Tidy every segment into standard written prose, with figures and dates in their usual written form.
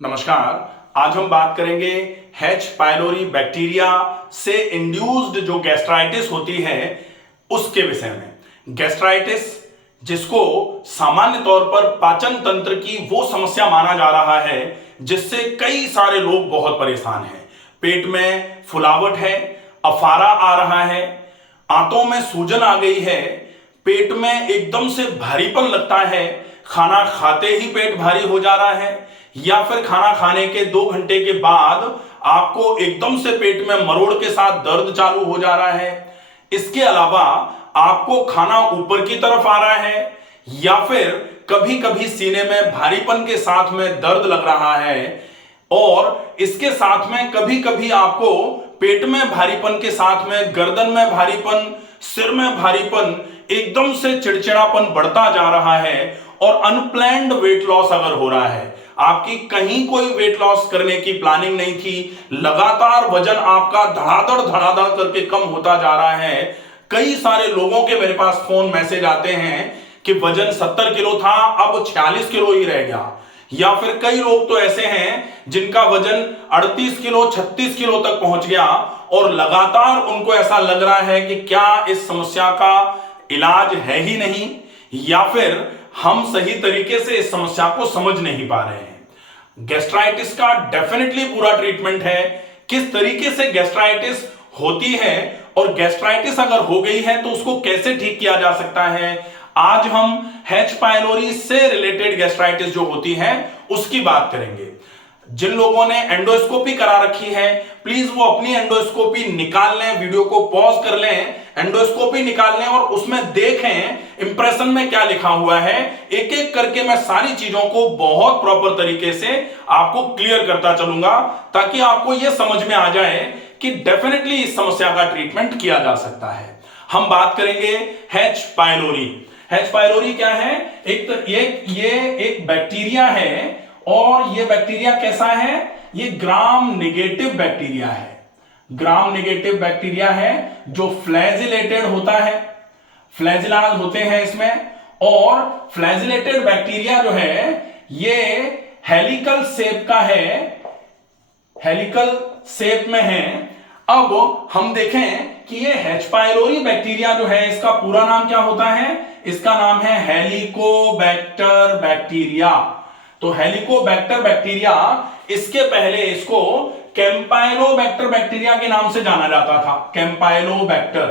नमस्कार। आज हम बात करेंगे H पाइलोरी बैक्टीरिया से इंड्यूस्ड जो गैस्ट्राइटिस होती है उसके विषय में। गैस्ट्राइटिस जिसको सामान्य तौर पर पाचन तंत्र की वो समस्या माना जा रहा है जिससे कई सारे लोग बहुत परेशान हैं। पेट में फुलावट है, अफारा आ रहा है, आंतों में सूजन आ गई है, पेट में एकदम से भारीपन लगता है, खाना खाते ही पेट भारी हो जा रहा है या फिर खाना खाने के 2 घंटे के बाद आपको एकदम से पेट में मरोड़ के साथ दर्द चालू हो जा रहा है। इसके अलावा आपको खाना ऊपर की तरफ आ रहा है या फिर कभी कभी सीने में भारीपन के साथ में दर्द लग रहा है और इसके साथ में कभी कभी आपको पेट में भारीपन के साथ में गर्दन में भारीपन, सिर में भारीपन, एकदम से चिड़चिड़ापन बढ़ता जा रहा है और अनप्लैन्ड वेट लॉस अगर हो रहा है, आपकी कहीं कोई वेट लॉस करने की प्लानिंग नहीं थी, लगातार वजन आपका धड़ाधड़ करके कम होता जा रहा है। कई सारे लोगों के मेरे पास फोन मैसेज आते हैं कि वजन 70 किलो था, अब 46 किलो ही रह गया। या फिर कई लोग तो ऐसे हैं जिनका वजन 38 किलो 36 किलो तक पहुंच गया और लगातार उनको ऐसा लग रहा है कि क्या इस समस्या का इलाज है ही नहीं या फिर हम सही तरीके से इस समस्या को समझ नहीं पा रहे हैं। गैस्ट्राइटिस का डेफिनेटली पूरा ट्रीटमेंट है, किस तरीके से गैस्ट्राइटिस होती है और गैस्ट्राइटिस अगर हो गई है तो उसको कैसे ठीक किया जा सकता है। आज हम H पाइलोरी से रिलेटेड गैस्ट्राइटिस जो होती है उसकी बात करेंगे। जिन लोगों ने एंडोस्कोपी करा रखी है प्लीज वो अपनी एंडोस्कोपी निकाल लें, वीडियो को पॉज कर लें, एंडोस्कोपी निकाल लें और उसमें देखें इंप्रेशन में क्या लिखा हुआ है। एक एक करके मैं सारी चीजों को बहुत प्रॉपर तरीके से आपको क्लियर करता चलूंगा ताकि आपको यह समझ में आ जाए कि डेफिनेटली इस समस्या का ट्रीटमेंट किया जा सकता है। हम बात करेंगे H पाइलोरी। H पाइलोरी क्या है? ये एक बैक्टीरिया है और ये बैक्टीरिया कैसा है? ये ग्राम नेगेटिव बैक्टीरिया है। ग्राम नेगेटिव बैक्टीरिया है जो फ्लैजिलेटेड होता है, फ्लैजिलाज होते हैं इसमें। और फ्लैजिलेटेड बैक्टीरिया जो है ये हेलिकल शेप का है, हेलिकल शेप में है। अब हम देखें कि ये H पाइलोरी बैक्टीरिया जो है इसका पूरा नाम क्या होता है? इसका नाम है हेलिकोबैक्टर बैक्टीरिया। तो हेलिकोबैक्टर बैक्टीरिया, इसके पहले इसको कैंपाइलोबैक्टर बैक्टीरिया के नाम से जाना जाता था, कैंपाइलोबैक्टर।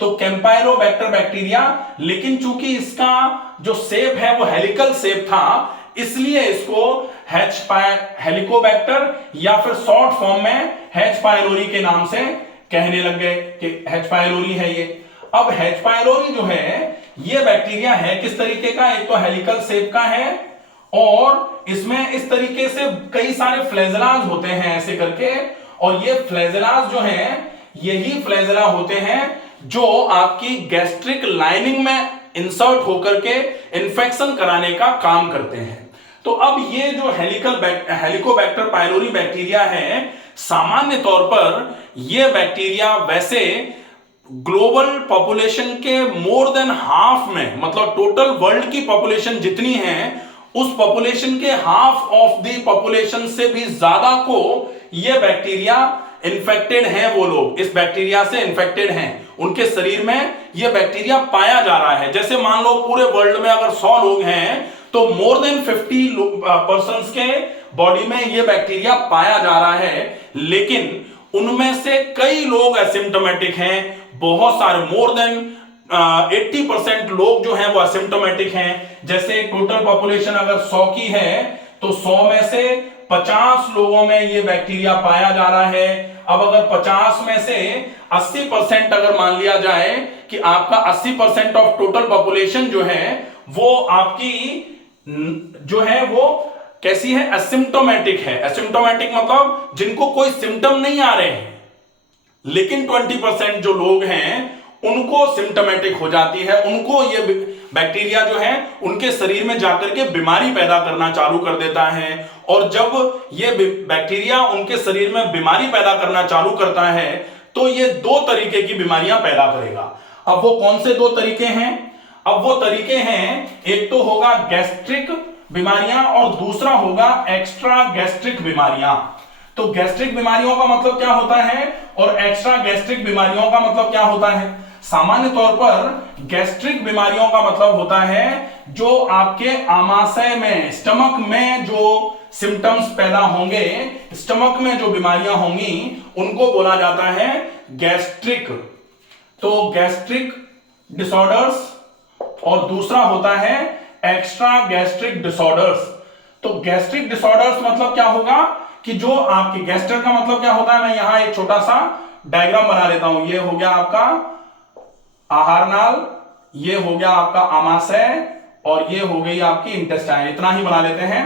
तो कैंपाइलोबैक्टर बैक्टीरिया, लेकिन चूंकि इसका जो शेप है वो हेलिकल शेप था इसलिए इसको हेलिकोबैक्टर या फिर शॉर्ट फॉर्म में H पाइलोरी के नाम से कहने लग गए कि H पाइलोरी है ये। अब H पाइलोरी जो है ये बैक्टीरिया है किस तरीके का? एक तो हेलिकल शेप का है और इसमें इस तरीके से कई सारे फ्लैजेलाज होते हैं ऐसे करके, और ये फ्लैजेलाज जो हैं यही फ्लैजेला होते हैं जो आपकी गैस्ट्रिक लाइनिंग में इंसर्ट होकर के इंफेक्शन कराने का काम करते हैं। तो अब ये जो हेलिकोबैक्टर पाइलोरी बैक्टीरिया है, सामान्य तौर पर ये बैक्टीरिया वैसे ग्लोबल पॉपुलेशन के मोर देन हाफ में, मतलब टोटल वर्ल्ड की पॉपुलेशन जितनी है उस पॉपुलेशन के हाफ ऑफ द पॉपुलेशन से भी ज्यादा को ये बैक्टीरिया इन्फेक्टेड हैं। वो लोग इस बैक्टीरिया से इन्फेक्टेड हैं, उनके शरीर में ये बैक्टीरिया पाया जा रहा है। जैसे मान लो पूरे वर्ल्ड में अगर 100 लोग हैं तो मोर देन 50 पर्संस के बॉडी में ये बैक्टीरिया पाया जा रहा है, लेकिन उनमें से कई लोग एसिम्प्टोमेटिक हैं। बहुत सारे मोर देन 80% लोग जो हैं वो एसिम्प्टोमेटिक हैं। जैसे टोटल पॉपुलेशन अगर 100 की है तो 100 में से 50 लोगों में ये बैक्टीरिया पाया जा रहा है। अब अगर 50 में से 80% अगर मान लिया जाए कि आपका 80% ऑफ टोटल पॉपुलेशन जो है वो आपकी जो है वो कैसी है? एसिम्प्टोमेटिक है। एसिम्प्टोमेटिक मतलब जिनको कोई सिम्टम नहीं आ रहे हैं, लेकिन 20% जो लोग हैं उनको सिम्टोमेटिक हो जाती है, उनको ये बैक्टीरिया जो है उनके शरीर में जाकर के बीमारी पैदा करना चालू कर देता है। और जब ये बैक्टीरिया उनके शरीर में बीमारी पैदा करना चालू करता है तो ये 2 तरीके की बीमारियां पैदा करेगा। अब वो कौन से 2 तरीके हैं? अब वो तरीके हैं, एक तो होगा गैस्ट्रिक बीमारियां और दूसरा होगा एक्स्ट्रा गैस्ट्रिक बीमारियां। तो गैस्ट्रिक बीमारियों का मतलब क्या होता है और एक्स्ट्रा गैस्ट्रिक बीमारियों का मतलब क्या होता है? सामान्य तौर पर गैस्ट्रिक बीमारियों का मतलब होता है जो आपके आमाशय में, स्टमक में जो सिम्टम्स पैदा होंगे, स्टमक में जो बीमारियां होंगी उनको बोला जाता है गैस्ट्रिक। तो गैस्ट्रिक डिसऑर्डर्स और दूसरा होता है एक्स्ट्रा गैस्ट्रिक डिसऑर्डर्स। तो गैस्ट्रिक डिसऑर्डर्स मतलब क्या होगा कि जो आपके गैस्ट्रिक का मतलब क्या होता है, मैं यहां एक छोटा सा डायग्राम बना लेता हूं। ये हो गया आपका आहार नाल, ये हो गया आपका आमाशय और ये हो गई आपकी इंटेस्टाइन, इतना ही बना लेते हैं।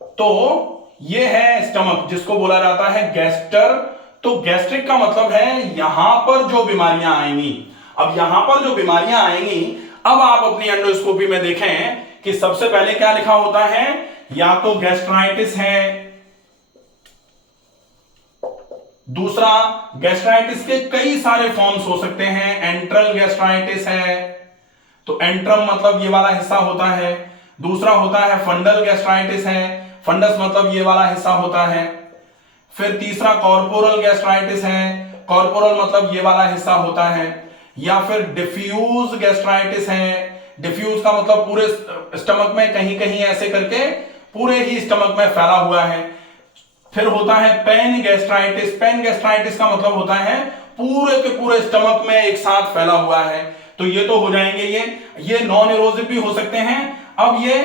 तो ये है स्टमक जिसको बोला जाता है गैस्टर। तो गैस्ट्रिक का मतलब है यहां पर जो बीमारियां आएंगी। अब यहां पर जो बीमारियां आएंगी, अब आप अपनी एंडोस्कोपी में देखें कि सबसे पहले क्या लिखा होता है, या तो गैस्ट्राइटिस है, दूसरा गैस्ट्राइटिस के कई सारे फॉर्म्स हो सकते हैं, एंट्रल गैस्ट्राइटिस है, तो एंट्रम मतलब ये वाला हिस्सा होता है। दूसरा होता है फंडल गैस्ट्राइटिस है, फंडस मतलब ये वाला हिस्सा होता है। फिर तीसरा कॉर्पोरल गैस्ट्राइटिस है, कॉर्पोरल मतलब ये वाला हिस्सा होता है। या फिर डिफ्यूज गैस्ट्राइटिस है, डिफ्यूज का मतलब पूरे स्टमक में कहीं कहीं ऐसे करके पूरे ही स्टमक में फैला हुआ है। फिर होता है पेन गैस्ट्राइटिस, पेन गैस्ट्राइटिस का मतलब होता है पूरे के पूरे स्टमक में एक साथ फैला हुआ है। तो ये तो हो जाएंगे ये नॉन इरोजिव भी हो सकते हैं। अब ये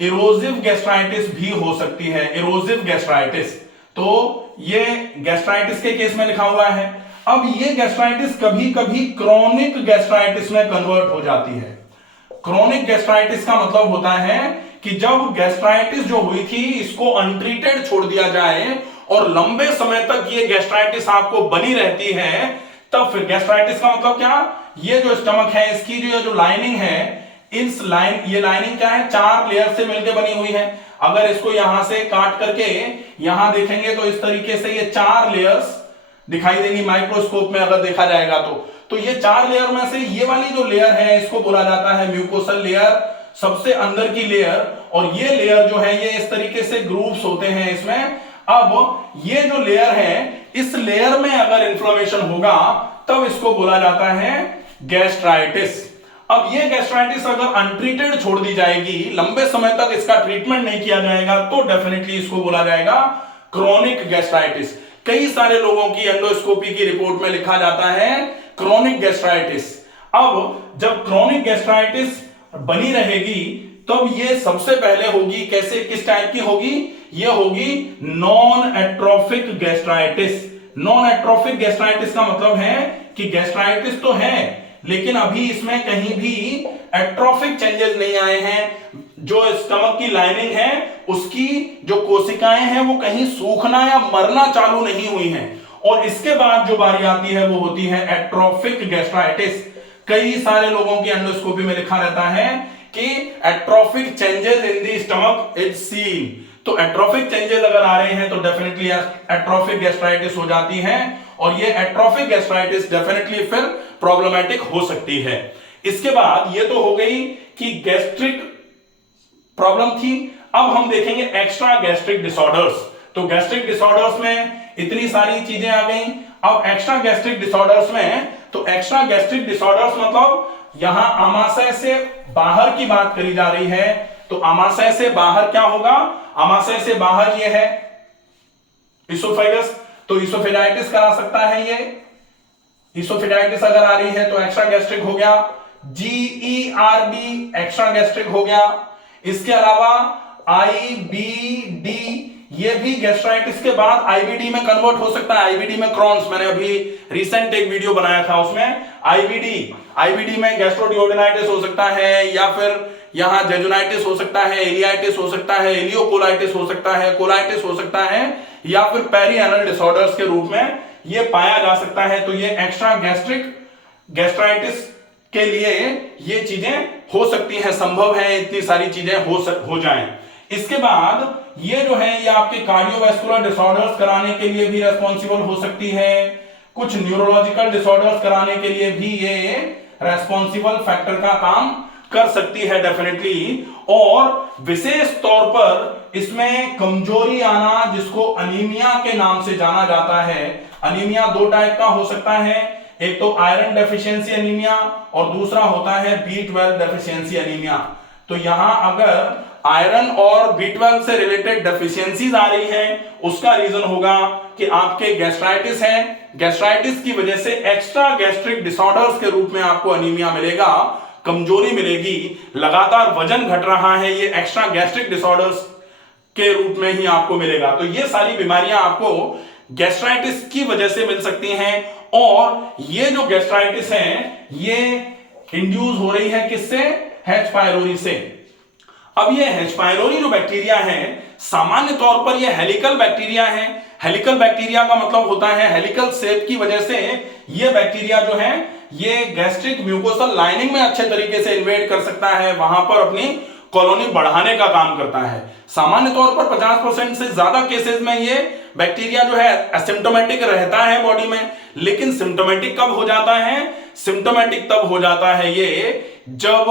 इरोजिव गैस्ट्राइटिस भी हो सकती है, इरोजिव गैस्ट्राइटिस। तो ये गैस्ट्राइटिस के केस में लिखा हुआ है। अब ये गैस्ट्राइटिस कभी कभी क्रोनिक गैस्ट्राइटिस में कन्वर्ट हो जाती है। क्रोनिक गैस्ट्राइटिस का मतलब होता है कि जब गैस्ट्राइटिस जो हुई थी इसको अनट्रीटेड छोड़ दिया जाए और लंबे समय तक ये गैस्ट्राइटिस आपको बनी रहती है, तब फिर गैस्ट्राइटिस का मतलब क्या, ये जो स्टमक है इसकी जो लाइनिंग है, ये लाइनिंग क्या है, 4 लेयर से मिलकर बनी हुई है। अगर इसको यहां से काट करके यहां देखेंगे तो इस तरीके से ये 4 लेयर्स दिखाई देंगी माइक्रोस्कोप में अगर देखा जाएगा तो ये 4 लेयर में से ये वाली जो लेयर है इसको बोला जाता है म्यूकोसल लेयर, सबसे अंदर की लेयर। और ये लेयर जो है ये इस तरीके से ग्रूव्स होते हैं इसमें। अब ये जो लेयर है, इस लेयर में अगर इन्फ्लेमेशन होगा तब इसको बोला जाता है गैस्ट्राइटिस। अब ये गैस्ट्राइटिस अगर अनट्रीटेड छोड़ दी जाएगी, लंबे समय तक इसका ट्रीटमेंट नहीं किया जाएगा, तो डेफिनेटली इसको बोला जाएगा क्रोनिक गैस्ट्राइटिस। कई सारे लोगों की एंडोस्कोपी की रिपोर्ट में लिखा जाता है क्रोनिक गैस्ट्राइटिस। अब जब क्रोनिक गैस्ट्राइटिस बनी रहेगी तब ये सबसे पहले होगी कैसे, किस टाइप की होगी, ये होगी non atrophic gastritis. Non atrophic gastritis का मतलब है कि गैस्ट्राइटिस तो है लेकिन अभी इसमें कहीं भी एट्रोफिक चेंजेस नहीं आए हैं। जो स्टमक की लाइनिंग है उसकी जो कोशिकाएं हैं वो कहीं सूखना या मरना चालू नहीं हुई हैं। और इसके बाद जो बारी आती है वो होती है एट्रोफिक गैस्ट्राइटिस। कई सारे लोगों की एंडोस्कोपी में लिखा रहता है कि atrophic changes in the stomach is seen. तो एट्रोफिक चेंजेस अगर आ रहे हैं तो डेफिनेटली एट्रोफिक गैस्ट्राइटिस हो जाती है और ये एट्रोफिक गैस्ट्राइटिस डेफिनेटली फिर प्रॉब्लमेटिक हो सकती है। इसके बाद ये तो हो गई कि गैस्ट्रिक प्रॉब्लम थी। अब हम देखेंगे एक्स्ट्रा गैस्ट्रिक डिसऑर्डर्स। तो गैस्ट्रिक डिसऑर्डर्स में इतनी सारी चीजें आ गई। अब एक्स्ट्रा गैस्ट्रिक डिसऑर्डर्स में, तो एक्स्ट्रा गैस्ट्रिक डिसऑर्डर्स मतलब यहां आमाशय से बाहर की बात करी जा रही है। तो आमाशय से बाहर क्या होगा, आमाशय से बाहर ये है इसोफेगस, तो इसोफेगाइटिस करा सकता है ये। इसोफेगाइटिस अगर आ रही है तो एक्स्ट्रा गैस्ट्रिक हो गया। GERD एक्स्ट्रा गैस्ट्रिक हो गया। इसके अलावा IBD ये भी गैस्ट्राइटिस के बाद IBD में कन्वर्ट हो सकता है। IBD में क्रॉन्स, मैंने अभी रिसेंट एक वीडियो बनाया था उसमें IBD में गैस्ट्रोडियोडेनाइटिस हो सकता है, या फिर यहां जेजुनाइटिस हो सकता है, एलियाइटिस हो सकता है, एलियोकोलाइटिस हो सकता है, कोलाइटिस हो सकता है, या फिर पेरिएनल डिसऑर्डर्स के रूप में ये पाया जा सकता है। तो ये एक्स्ट्रा गैस्ट्राइटिस के लिए ये चीजें हो सकती हैं, संभव है इतनी सारी चीजें हो जाएं। इसके बाद ये जो है ये आपके कार्डियोवैस्कुलर डिसऑर्डर्स कराने के लिए भी रेस्पॉन्सिबल हो सकती है। कुछ न्यूरोलॉजिकल डिसऑर्डर्स कराने के लिए भी ये रेस्पॉन्सिबल फैक्टर का काम कर सकती है डेफिनेटली। और विशेष तौर पर इसमें कमजोरी आना, जिसको अनीमिया के नाम से जाना जाता है। अनीमिया दो टाइप का हो सकता है, एक तो आयरन डेफिशिएंसी अनीमिया और दूसरा होता है B12 डेफिशिएंसी अनीमिया। तो यहां अगर आयरन और B12 से रिलेटेड डेफिशिएंसीज आ रही है, उसका रीजन होगा कि आपके गैस्ट्राइटिस है, गैस्ट्राइटिस की वजह से एक्स्ट्रा गैस्ट्रिक डिसऑर्डर्स के रूप में आपको अनीमिया मिलेगा, कमजोरी मिलेगी, लगातार वजन घट रहा है, ये एक्स्ट्रा गैस्ट्रिक डिसऑर्डर्स के रूप में ही आपको मिलेगा। तो ये सारी बीमारियां आपको गैस्ट्राइटिस की वजह से मिल सकती हैं। और ये जो गैस्ट्राइटिस है ये इंड्यूस हो रही है किससे? H पायलोरी से। अब ये H पायलोरी जो बैक्टीरिया है, सामान्य तौर पर ये हेलिकल बैक्टीरिया है। हेलिकल बैक्टीरिया का मतलब होता है हेलिकल शेप की वजह से ये बैक्टीरिया जो है ये गैस्ट्रिक म्यूकोसल लाइनिंग में अच्छे तरीके से इन्वेड कर सकता है, वहां पर अपनी कॉलोनी बढ़ाने का काम करता है। सामान्य तौर पर 50% से ज्यादा केसेस में ये बैक्टीरिया जो है एसिम्प्टोमेटिक रहता है बॉडी में। लेकिन सिम्प्टोमेटिक कब हो जाता है? सिम्प्टोमेटिक तब हो जाता है ये जब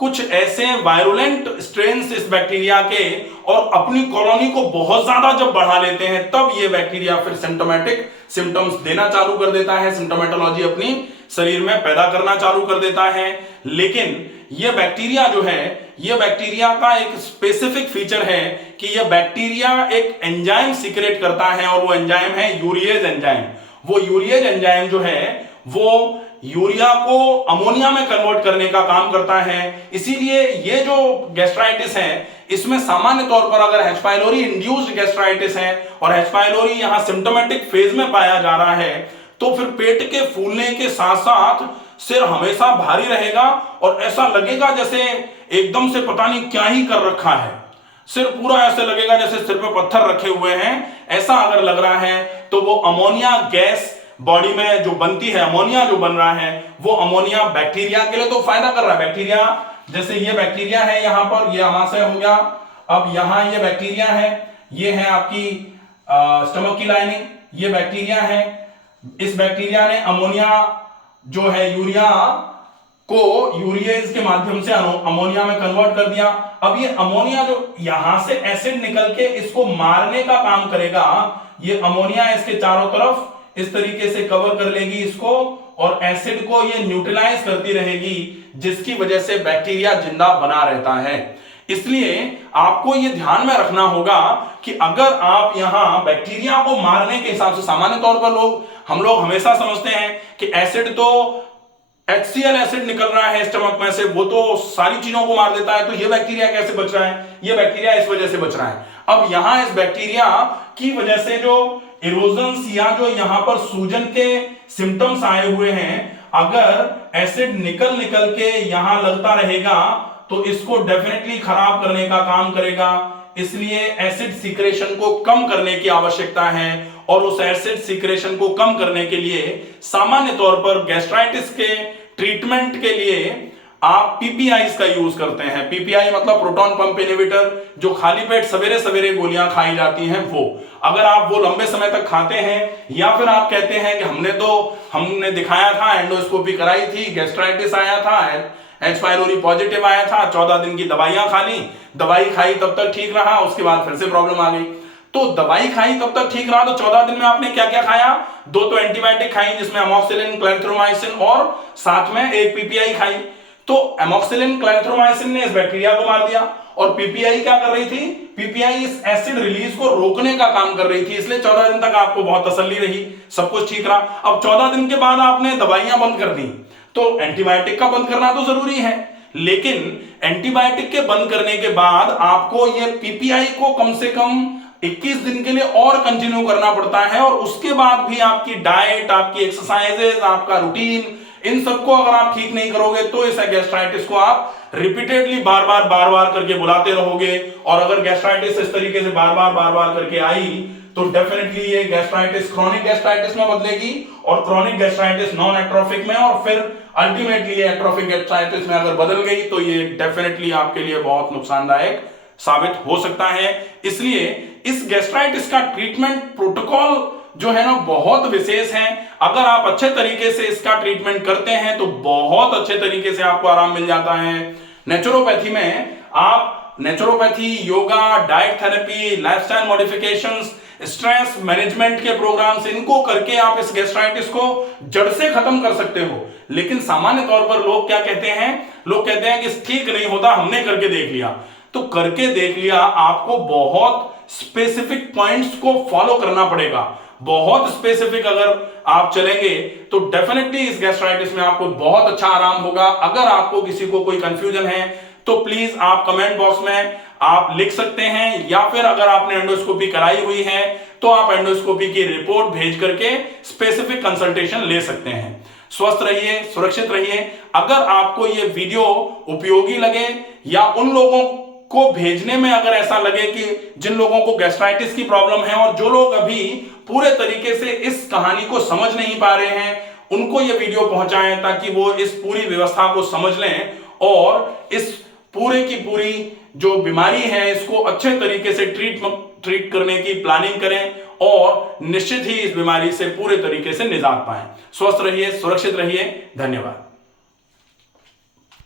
कुछ ऐसे वायरुलेंट स्ट्रेन्स इस बैक्टीरिया के और अपनी कॉलोनी को बहुत ज्यादा जब बढ़ा लेते हैं, तब ये बैक्टीरिया फिर सिम्प्टोमेटिक सिम्टम्स देना चालू कर देता है, सिम्प्टोमेटोलॉजी अपनी शरीर में पैदा करना चालू कर देता है। लेकिन ये बैक्टीरिया जो है, ये बैक्टीरिया का एक स्पेसिफिक फीचर है कि ये बैक्टीरिया एक एंजाइम सीक्रेट करता है और वो एंजाइम है यूरिएज एंजाइम। वो यूरिएज एंजाइम जो है वो यूरिया को अमोनिया में कन्वर्ट करने का काम करता है। इसीलिए ये जो गैस्ट्राइटिस है इसमें सामान्य तौर पर अगर H पायलोरी इंड्यूस्ड गैस्ट्राइटिस है और H पायलोरी यहां सिम्प्टोमेटिक फेज में पाया जा रहा है, तो फिर पेट के फूलने के साथ साथ सिर हमेशा भारी रहेगा और ऐसा लगेगा जैसे एकदम से पता नहीं क्या ही कर रखा है। सिर पूरा ऐसे लगेगा जैसे सिर पे पत्थर रखे हुए हैं, ऐसा अगर लग रहा है तो वो अमोनिया गैस बॉडी में जो बनती है, अमोनिया जो बन रहा है, वो अमोनिया बैक्टीरिया के लिए तो फायदा कर रहा है। बैक्टीरिया जैसे ये बैक्टीरिया है, यहां पर ये अमाशय हो गया, अब यहां ये बैक्टीरिया है, ये है आपकी स्टमक की लाइनिंग, ये बैक्टीरिया है। इस बैक्टीरिया ने अमोनिया जो है यूरिया को यूरिएज के माध्यम से अमोनिया में कन्वर्ट कर दिया। अब ये अमोनिया जो यहां से एसिड निकल के इसको मारने का काम करेगा, ये अमोनिया इसके चारों तरफ इस तरीके से कवर कर लेगी इसको और एसिड को ये न्यूट्रलाइज करती रहेगी, जिसकी वजह से बैक्टीरिया जिंदा बना रहता है। इसलिए आपको ये ध्यान में रखना होगा कि अगर आप यहां बैक्टीरिया को मारने के हिसाब से, सामान्य तौर पर हम लोग हमेशा समझते हैं कि एसिड तो HCl एसिड निकल रहा है स्टमक में से, वो तो सारी चीजों को मार देता है, तो ये बैक्टीरिया कैसे बच रहा है? ये बैक्टीरिया इस वजह से बच रहा है। अब यहां इस बैक्टीरिया की वजह से जो इरोजन्स या जो यहां पर सूजन के सिम्टम्स आए हुए हैं, अगर एसिड निकल के यहां लगता रहेगा तो इसको डेफिनेटली खराब करने का काम करेगा। इसलिए एसिड सीक्रेशन को कम करने की आवश्यकता है और उस एसिड सीक्रेशन को कम करने के लिए सामान्य तौर पर गैस्ट्राइटिस के ट्रीटमेंट के लिए आप PPIs का यूज करते हैं। PPI मतलब प्रोटॉन पंप इनहिबिटर, जो खाली पेट सवेरे सवेरे गोलियां खाई जाती हैं वो। अगर आप वो लंबे समय तक खाते हैं या फिर आप कहते हैं कि हमने दिखाया था, एंडोस्कोपी कराई थी, गैस्ट्राइटिस आया था, H पायलोरी पॉजिटिव आया था, 14 दिन की दवाइयां खा ली, दवाई खाई तब तक ठीक रहा, उसके बाद फिर से प्रॉब्लम आ गई। तो दवाई खाई तब तक ठीक रहा, तो 14 दिन में आपने क्या क्या खाया? 2 तो एंटीबायोटिक खाई जिसमें अमोक्सिलिन, क्लैंथ्रोमाइसिन और साथ में एक PPI खाई। तो अमोक्सिलिन, क्लैंथ्रोमाइसिन ने इस बैक्टीरिया को मार दिया और PPI क्या कर रही थी? PPI इस एसिड रिलीज को रोकने का काम कर रही थी, इसलिए 14 दिन तक आपको बहुत तसल्ली रही, सब कुछ ठीक रहा। अब 14 दिन के बाद आपने दवाइयां बंद कर दी, तो एंटीबायोटिक का बंद करना तो जरूरी है, लेकिन एंटीबायोटिक के बंद करने के बाद आपको ये PPI को कम से कम 21 दिन के लिए और कंटिन्यू करना पड़ता है। और उसके बाद भी आपकी डाइट, आपकी एक्सरसाइजेज, आपका रूटीन, इन सबको अगर आप ठीक नहीं करोगे तो इस गैस्ट्राइटिस को आप रिपीटेडली बार बार करके बुलाते रहोगे। और अगर गैस्ट्राइटिस इस तरीके से बार बार करके आई तो डेफिनेटली ये गैस्ट्राइटिस क्रोनिक गैस्ट्राइटिस में बदलेगी और क्रोनिक गैस्ट्राइटिस नॉन एट्रोफिक में, और फिर अल्टीमेटली एट्रोफिक गैस्ट्राइटिस में अगर बदल गई तो ये डेफिनेटली आपके लिए बहुत नुकसानदायक साबित हो सकता है। इसलिए इस गैस्ट्राइटिस का ट्रीटमेंट प्रोटोकॉल जो है ना बहुत विशेष है। अगर आप अच्छे तरीके से इसका ट्रीटमेंट करते हैं तो बहुत अच्छे तरीके से आपको आराम मिल जाता है। नेचुरोपैथी में आप naturopathy, yoga, diet therapy, lifestyle modifications, stress management के प्रोग्राम्स, इनको करके आप इस गैस्ट्राइटिस को जड़ से खत्म कर सकते हो। लेकिन सामान्य तौर पर लोग क्या कहते हैं, लोग कहते हैं कि ठीक नहीं होता, हमने करके देख लिया। तो करके देख लिया, आपको बहुत स्पेसिफिक पॉइंट्स को फॉलो करना पड़ेगा। बहुत स्पेसिफिक अगर आप चलेंगे तो डेफिनेटली इस गैस्ट्राइटिस में आपको बहुत अच्छा आराम होगा। अगर आपको किसी को कोई कंफ्यूजन है तो प्लीज आप कमेंट बॉक्स में आप लिख सकते हैं, या फिर अगर आपने एंडोस्कोपी कराई हुई है तो आप एंडोस्कोपी की रिपोर्ट भेज करके स्पेसिफिक कंसल्टेशन ले सकते हैं। स्वस्थ रहिए, सुरक्षित रहिए। अगर आपको यह वीडियो उपयोगी लगे या उन लोगों को भेजने में अगर ऐसा लगे कि जिन लोगों को गैस्ट्राइटिस की प्रॉब्लम है और जो लोग अभी पूरे तरीके से इस कहानी को समझ नहीं पा रहे हैं, उनको यह वीडियो पहुंचाएं ताकि वो इस पूरी व्यवस्था को समझ लें और इस पूरे की पूरी जो बीमारी है इसको अच्छे तरीके से ट्रीट करने की प्लानिंग करें और निश्चित ही इस बीमारी से पूरे तरीके से निजात पाएं। स्वस्थ रहिए, सुरक्षित रहिए। धन्यवाद।